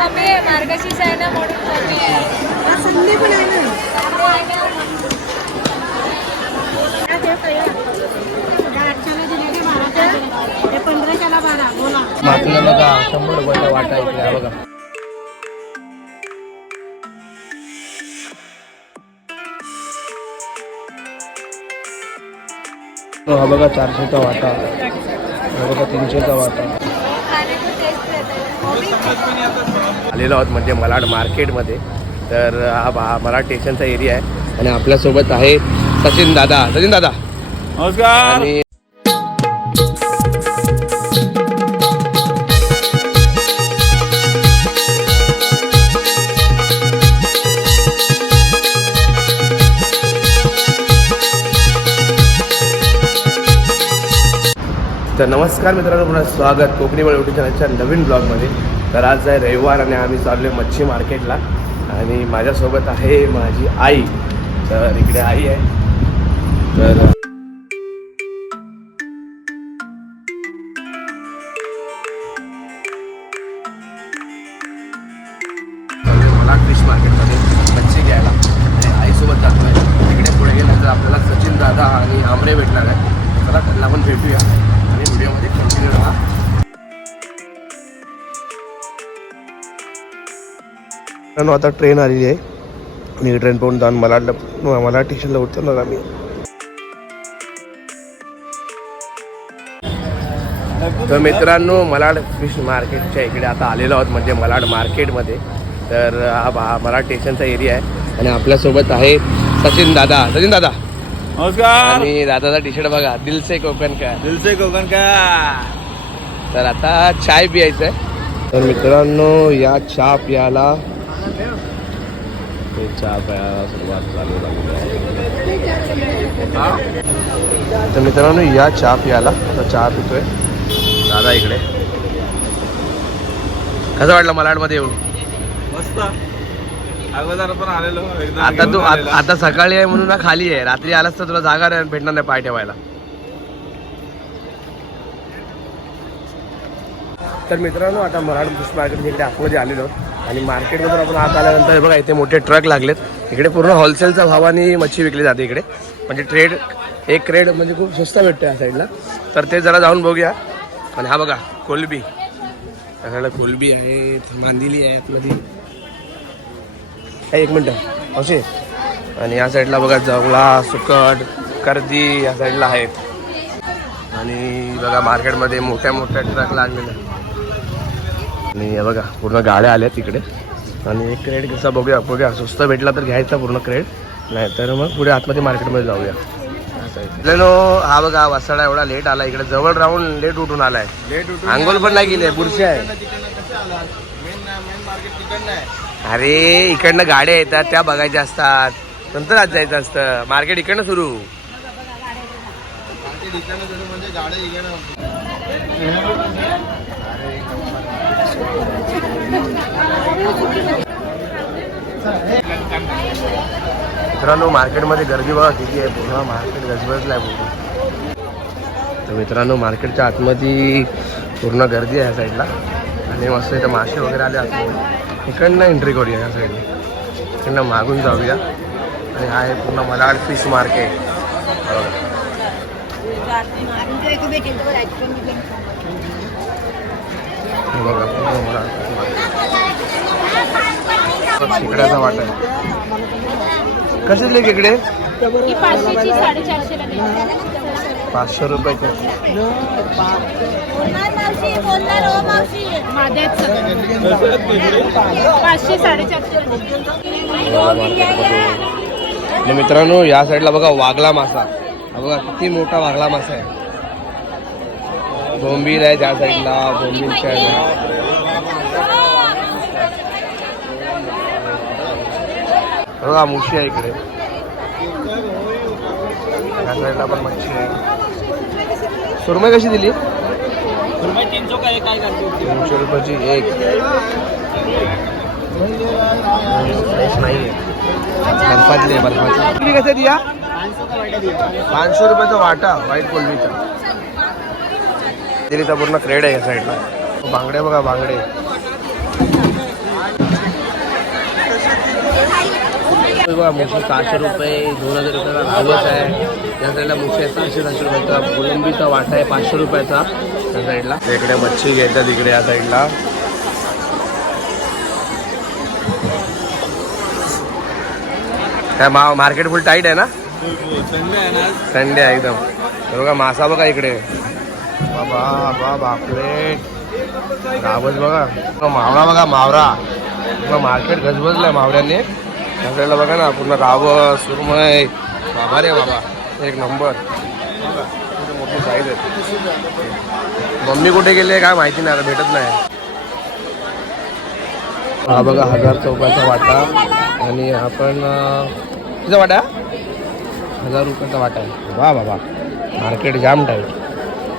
कमी आहे मार्गशीर्ष आहे ना म्हणून कमी आहे संधी पण आहे ना. आठशेला दिले ते बाराच्या हे पंधराशेला बारा बोला. मातीला बघा शंभर रुपयाचा वाटा इकडे बघा. तो हा बघा चारशेचा वाटा हा बघा तीनशेचा वाटा. आलेलो आहोत म्हणजे मलाड मार्केटमध्ये. तर हा बा मलाड स्टेशनचा एरिया आहे. आणि आपल्यासोबत आहे सचिन दादा. सचिन दादा. नमस्कार. आणि नमस्कार मित्रांनो पुन्हा स्वागत. कोकणी बळवटी चॅनलच्या नवीन ब्लॉगमध्ये तर आज आहे रविवार आणि आम्ही चाललो आहे मच्छी मार्केटला. आणि माझ्यासोबत आहे माझी आई. तर इकडे आई आहे. तर मित्रांनो आता ट्रेन आलेली आहे. आणि ट्रेन पाहून जाऊन मला मला स्टेशनला उतरणार आम्ही. तर मित्रांनो मलाड फिश मार्केटच्या इकडे आता आलेलो आहोत म्हणजे मलाड मार्केटमध्ये तर हा मलाड स्टेशनचा एरिया आहे. आणि आपल्यासोबत आहे सचिन दादा. सचिन दादा. नमस्कार. आणि दादाचा टी शर्ट बघा दिल से कोकण का दिल से कोकण का तर आता चाय पियायचं आहे तर मित्रांनो या चहा प्यायला ते चहा प्यायला सुरुवात चालू आहे. तर मित्रांनो या चहा प्यायला आता चहा पितोय. दादा इकडे. कसं वाटलं मलाडमध्ये येऊन? मस्त. अगोदर पण आलेलो आता तू. आता सकाळी आहे म्हणून ना खाली आहे. रात्री आलास तर तुला जागा नाही भेटणार नाही पाय ठेवायला. तर मित्रांनो आता मराठ फिश मार्केट इकडे आतमध्ये आलेलो. आणि मार्केटमधून आपण आत आल्यानंतर हे बघा इथे मोठे ट्रक लागलेत. इकडे पूर्ण होलसेलच्या भावाने मच्छी विकली जाते इकडे. म्हणजे ट्रेड एक क्रेड म्हणजे खूप स्वस्त भेटतं या साईडला तर ते जरा जाऊन बघूया. आणि हा बघा कोलबी. त्या साईडला कोलबी आहे मांदिली आहेत नदी एक मिनटं असे आणि या साईडला बघा जवळा सुकट कर्दी या साईडला आहेत. आणि बघा मार्केटमध्ये मोठ्या मोठ्या ट्रक लागलेल्या आणि बघा पूर्ण गाड्या आल्या तिकडे आणि एक क्रेड कसा बघूया बघूया. स्वस्त भेटला तर घ्यायचा पूर्ण क्रेड नाहीतर मग पुढे आतमध्ये मार्केटमध्ये जाऊया. नो हा बघा वसाडा एवढा लेट आला. इकडे जवळ राहून लेट उठून आलाय. लेट उठून आंघोळ पण नाही केली बुरशी आहे आहे. अरे इकडनं गाड्या येतात त्या बघायच्या असतात. नंतर आज जायचं असतं. मार्केट इकडनं सुरू मार्केट इकडनं जसं म्हणजे गाड्या इकडनं मित्रांनो मार्केटमध्ये गर्दी बघा किती आहे. पूर्ण मार्केट गजबजला आहे पूर्ण. तर मित्रांनो मार्केटच्या आतमध्ये पूर्ण गर्दी आहे ह्या साईडला. आणि मस्त इथं मासे वगैरे आले असतात इकडनं एंट्री करूया ह्या साईडने इकडनं मागून जाऊया. आणि हा आहे पूर्ण मलाड फिश मार्केट बरोबर बघा. खेकड्याचा वाटा आहे. कसे दिले खेकडे. पाचशे रुपयाचे. आणि मित्रांनो या साईडला बघा वागला मासा. बघा किती मोठा वागला मासा आहे. बोंबील आहे त्या साईडला आहे बघा मुशी आहे इकडे. या साईडला पण मच्छी आहे. सुरमई कशी दिली? तीनशे रुपयाची एक. नाही बर्फातली आहे बर्फातली किती कसं दिया पाचशे रुपयाचा वाटा व्हाईट कोलबीचा दिल्लीचा पूर्ण क्रेड आहे या साईडला. बांगडे बघा बांगडे. बघा मुसे सहाशे रुपये दोन हजार रुपयाला भावच आहे. या साईडला मुख्य सहाशे सहाशे रुपयाचा कोलंबीचा वाटा आहे पाचशे रुपयाचा त्या साईडला. इकडे मच्छी घ्यायचा तिकडे या साईडला. काय मा मार्केट फुल टाईट आहे ना? हो, हो, संडे आहे एकदम. बघा मासा बघा इकडे. बाबा बा बापरे. रावस बघा. मावळा बघा मावरा पूर्ण मार्केट गजबजलंय मावऱ्याने सगळ्याला बघा ना पूर्ण रावस सुरमय. बाबा रे बाबा. एक नंबर मोठी साईज आहे मम्मी कुठे गेले काय माहिती नाही आता भेटत नाही. हा बघा हजार चौकाचा वाटा. आणि आपण किती वाटा? हजार रुपयाचा वाटा आहे. वा बाबा मार्केट जाम टाईट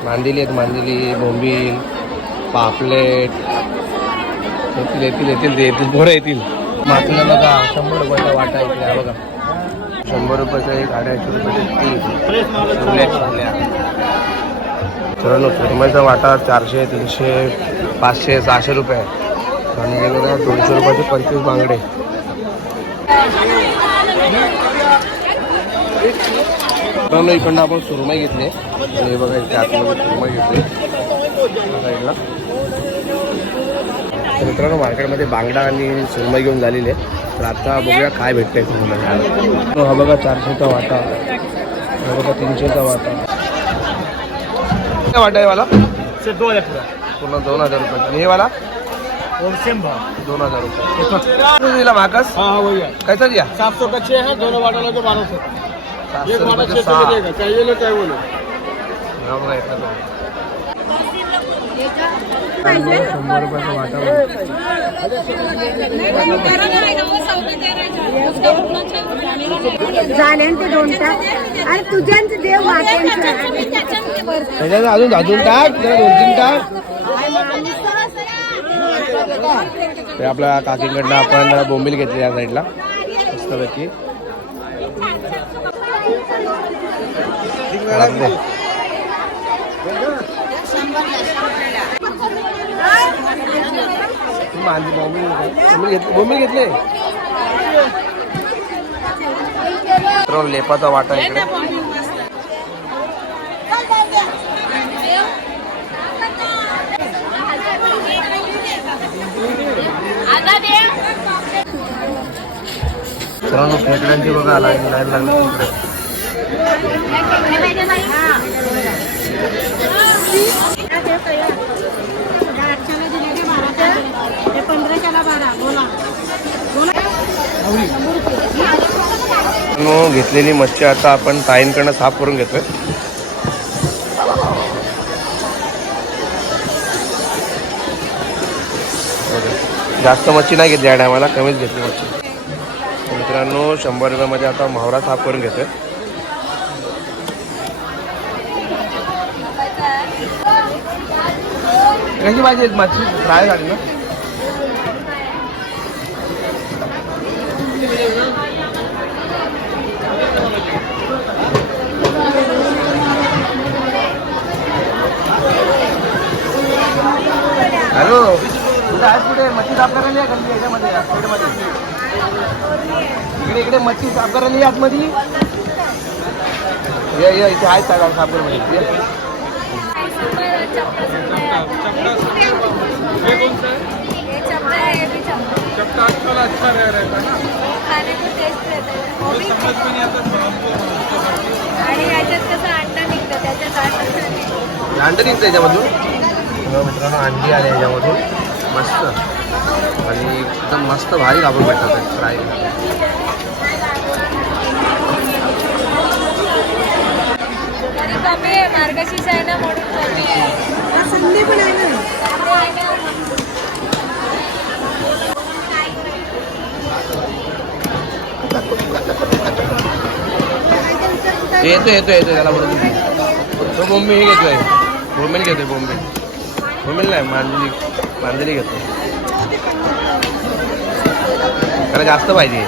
मांदिली आहेत मांदिली बोंबील पापलेट येतील येतील येतील ते येतील पोरं येतील. मातीला बघा शंभर रुपयाचा वाटा आहे इकडे बघा. शंभर रुपयाचा एक अडीचशे रुपयाचे तीन. फुल्या सुरमईचा वाटा चारशे तीनशे पाचशे सहाशे रुपये. आहे. आणि बघा दोनशे रुपयाचे पंचवीस बांगडे. मित्रांनो इकडनं आपण सुरमई घेतली आणि हे बघा इथे आतमध्ये सुरमई घेतली साईडला तर मित्रांनो मार्केटमध्ये बांगडा आणि सुरमई घेऊन झालेली आहे. तर आता बघूया काय भेटतंय तुम्हाला हा बघा चारशेचा वाटा. हा बघा तीनशेचा वाटा. काय वाटा आहे वाला? से दो हजार पूरा पूर्ण दोन हजार रुपये. आणि हे वाला? दोन हजार रुपये. है कैसा दिया सात सौ का छः है दोनों वाटर लगे बारह सौ. एक का एका दोन. ते आणि तुझ्यांच देव अजून अजून टाक जरा दोन तीन टाक. ते आपल्या काकीकडनं आपण बोंबील घेतली या साईडला मस्तपैकी. बोंबील बोंबील घेतले बोंबील घेतले? मित्रांनो, लेपाचा वाटा इकडे. मित्रांनो खेकड्यांची बघा लाईन लाईन लागली तिकडे आठशेला दिले ते बाराशे हे पंधराशेला बारा बोला बोला नो घेतलेली मच्छी आता आपण ताईंकडनं साफ करून घेतोय. जास्त मच्छी नाही घेतली या टायमाला कमीच घेतली मच्छी. मित्रांनो शंभर रुपयामध्ये आता मावरा साफ करून घेतोय. कशी पाहिजे मच्छी? फ्राय झाली ना? हॅलो? कुठे आहेस कुठे? मच्छी साफ करायला या गल्ली याच्यामध्ये हॉस्पिटलमध्ये इकडे इकडे मच्छी साफ करायला या आतमध्ये. ये ये इथे आहेत साफ साफमध्ये चपटा आजकल अच्छा रह रहता है ना खाने को टेस्ट रहता है वो भी समझ में नहीं आता हमको आणि याच्यात कसं अंडा निघतं त्याच्यात अंडा अंडा निघतं याच्यामधून हो, मित्रांनो अंडी आले याच्यामधून. मस्त. आणि एकदम मस्त भारी कापून भेटतात फ्राय तरी कमी आहे मार्गशीर्ष आहे ना म्हणून संधी पण आहे ना. येतो येतो येतो त्याला बरोबर तो बोंबी हे घेतोय. बोंबील घेतोय बोंबील. बोंबील नाही मांजरी मांजरी घेतो त्याला जास्त पाहिजे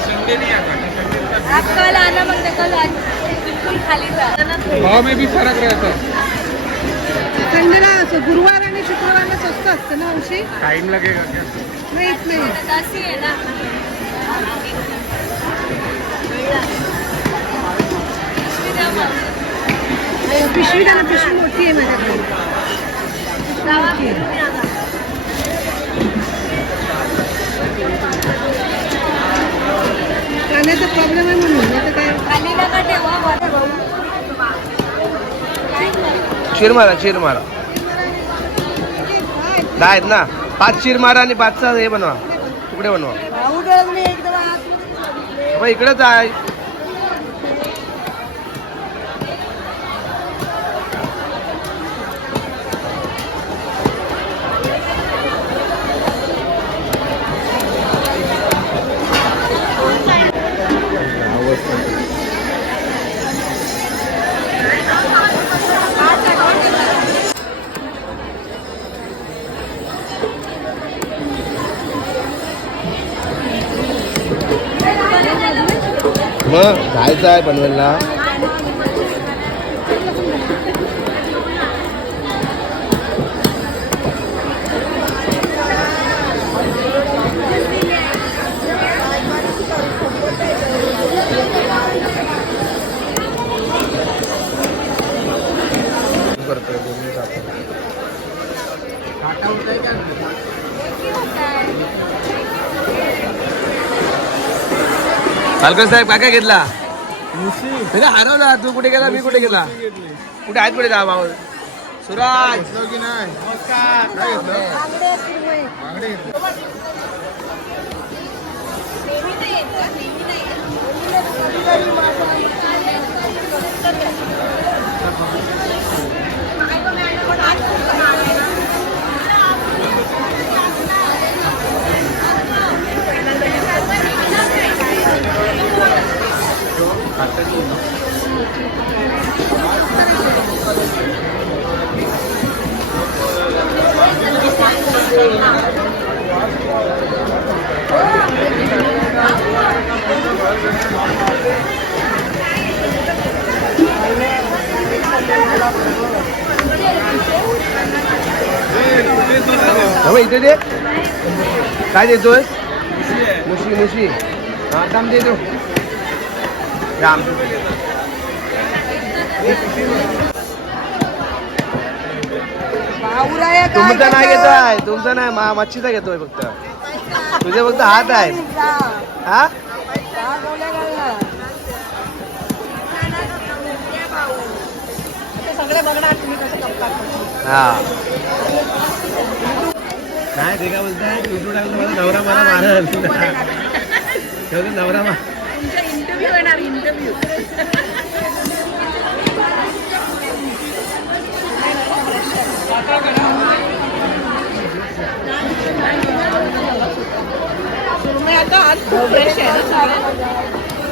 संडे नहीं आता आप कल आना मग कल आज बिलकुल खाली जा. भाव में भी फर्क रहता. है संडेला असं गुरुवार आणि शुक्रवारला स्वस्त असतं ना औषधी टाइम लगेगा क्या? नाही येत नाही. जास्ती आहे ना. पिशवी द्या मग. पिशवी द्या ना पिशवी मोठी आहे माझ्याकडे. कांद्याचा प्रॉब्लेम आहे म्हणून. काय? चिर मारा चिर मारा दहा आहेत ना. पाच चिर मारा आणि पाचचा हे बनवा. तुकडे बनवा. मग इकडेच आहे. मग जायचं आहे पनवेलला पालकर साहेब काय काय घेतला हरवला तू कुठे गेला मी कुठे गेला? कुठे आहेत कुठे जा भाऊ सुराज नेहमी नाही? का? नेहमी नाही येत. हो इथे दे काय देतोय मुशी मुशी हा राम। तुमचा नाही घेतोय तुमचा नाही मा- मच्छीचा घेतोय फक्त. तुझे फक्त हात आहे हा? सगळे बघणार तुम्ही कसं करतात हा. काय ते काय बोलताय? नवरा मला मारल. नवरा मा इंटरव्ह्यू येणार इंटरव्ह्यू आता आज फ्रेश आहे ना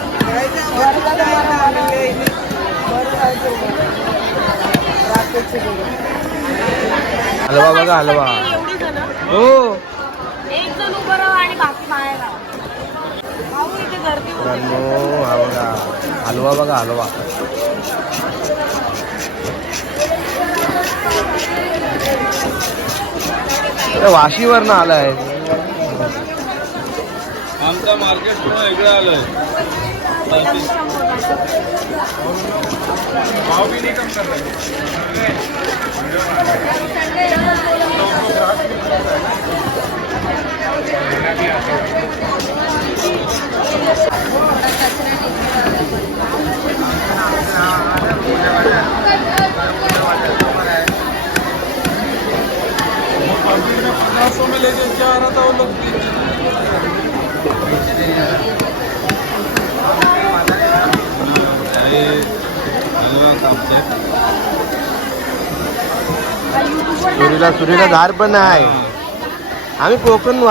हलवा बघा हलवा. हो एक जण उभं राहा आणि बाकी बाहेर राहा भाऊ इथे गर्दी होती मित्रांनो हा बघा हलवा बघा हलवा. वाशीवर ना आलाय. आमचा मार्केट पूर्ण वेगळं आलंय. भाव सुरीला सुरीला धार पण आहे. आम्ही कोकण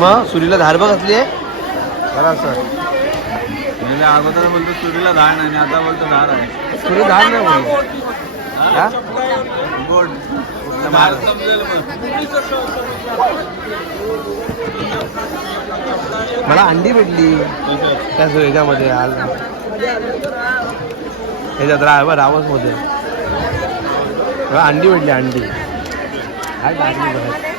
मग सुरीला धार बघ असली आहे. बघा सर म्हणजे अगोदर बोलतो सुरीला धार नाही आणि आता बोलतो धार आहे. सुरी धार नाही बोलली. हा? गोड. समजेल मला अंडी भेटली. त्या सु- ह्याच्यामध्ये आल. ह्याच्यात राहा रावसमध्ये मला अंडी भेटली अंडी. काय बघा.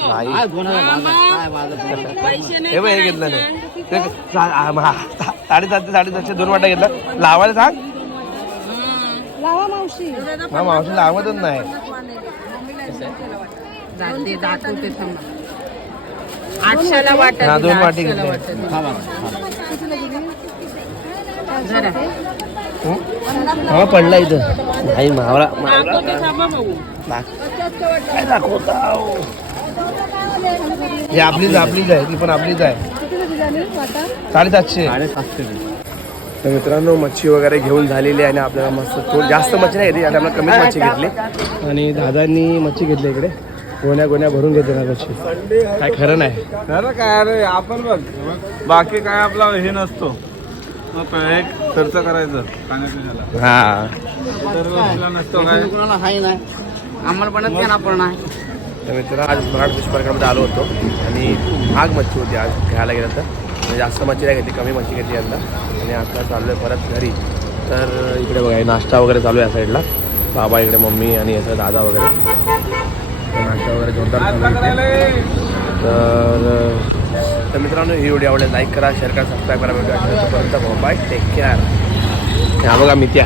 हा हे बघ हे घेतलं नाही. ते साडेसातशे साडेसातशे दोन वाटा घेतला. लावायला सांग. लावा मावशी. हा मावशी लावतच नाही. आठशेला वाटत हा दोन वाटी घेतले हा पडला इथं. नाही मावळा मावळा दाख- काय दाखवता अहो? ही आपलीच आपलीच आहे ती पण आपलीच आहे. साडेसातशे. तर मित्रांनो मच्छी वगैरे घेऊन झालेली आहे आणि आपल्याला मस्त थोडी जास्त मच्छी नाही घेतली आता आपल्याला कमीच मच्छी घेतली. आणि दादांनी मच्छी घेतली इकडे. गोण्या गोण्या भरून घेते ना मच्छी काय खरं नाही. खरं काय अरे आपण बघ बाकी काय आपला हे नसतो. एक खर्च करायचं हा. नसतो काय? तर मित्र आज महाड फिश मार्केटमध्ये आलो होतो. आणि महाग मच्छी होती आज घ्यायला गेलं तर. म्हणजे जास्त मच्छी नाही घेतली कमी मच्छी घेतली यंदा आणि आता चाललो आहे परत घरी. तर इकडे बघा हे नाश्ता वगैरे चालू आहे या साईडला बाबा इकडे मम्मी आणि याचा दादा वगैरे. नाश्ता वगैरे जोरदार तर मित्रांनो ही व्हिडिओ आवडेल लाईक करा शेअर करा सबस्क्राईब करा. भेटूया बाय टेक केअर हा बघा मित्या.